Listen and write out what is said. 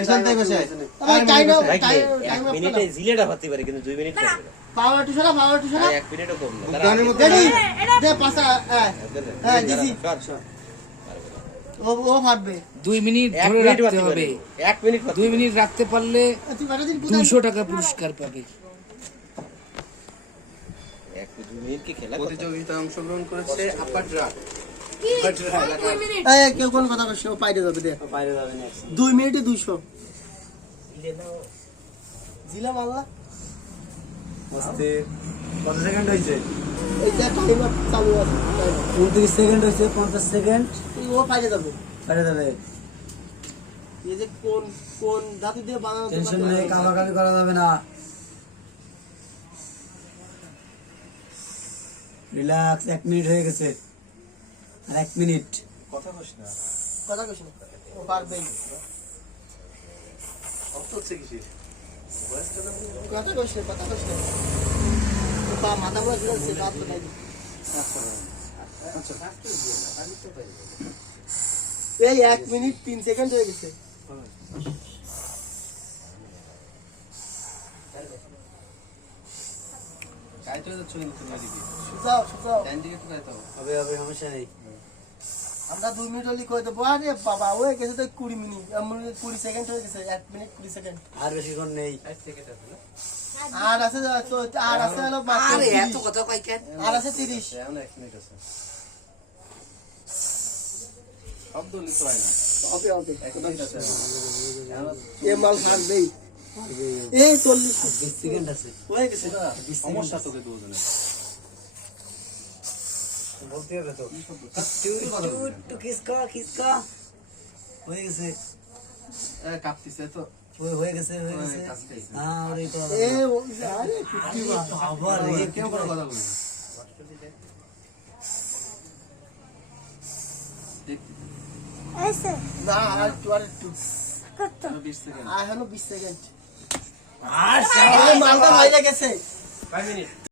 পিছন থেকে বসে এক মিনিটে জিলেটা হতে পারে কিন্তু 2 মিনিট লাগবে না। পাওয়ার টু সরা 1 মিনিটও কম না। গানের মধ্যে রেডি দে পাসা হ্যাঁ দিছি সর। ও ফাটবে 2 মিনিট 1 ধরে মিনিট রাখতে হবে। 1 মিনিট 2 মিনিট রাখতে পারলে তুই পাটা দিন 200 টাকা পুরস্কার পাবে। 1-2 মিনিট কি খেলা? প্রতিযোগিতায় অংশগ্রহণ করেছে আপাটরা। এই কেউ কোন কথা কইছো পাইতে যাবে দে বাইরে যাবে না 2 মিনিটে 200 জিলা মাল্লা আস্তে কত সেকেন্ড হইছে? এইটা টাইমার চালু আছে 29 সেকেন্ড হইছে 50 সেকেন্ড ও পাইতে যাবে বাইরে যাবে। এই যে কোন কোন ধাতু দিয়ে বানানো টেনশন নেই, কাভাকাভি করা যাবে না। রিল্যাক্স, 1 মিনিট হয়ে গেছে। আর 1 মিনিট। কথা কইছো ও পারবে কথা কইছো ও পা মাথা বড় দিছে কাট তো নাই এই 1 মিনিট 3 সেকেন্ড হয়ে গেছে কাইতে যাচ্ছ কিন্তু তুমি এদিকে। সুতাও ডান দিকে তো কাইতে হবে। হবে সমস্যা নেই। আমরা 2 মিনিট হলি কই দেব আরে বাবা ওই গেছে তো 20 মিনিট আমরা 20 সেকেন্ড হয়ে গেছে 1 মিনিট 20 সেকেন্ড আর বেশি কোন নেই। আর আছে আর আছে হলো মাত্র আরে 30 এত কথা কই কেন? আর আছে 30 এখন 1 মিনিট আছে। শব্দ লিখতে হয় না। ওকে 1 মিনিট আছে। এ মাল ভাগ দেই এই 40 20 সেকেন্ড আছে। হয়ে গেছে সমস্যা তোকে দুজনে। বলতে হবে তো। টু কিসকা হয়ে গেছে। কাঁপতিছে তো হয়ে গেছে হ্যাঁ ওরে তো এ ও আরে কি বাবা রে কেউ কোনো কথা বলে না আর একটু 20 সেকেন্ড এখনো 20 সেকেন্ড আর এই মালটা বাইরে গেছে 5 মিনিট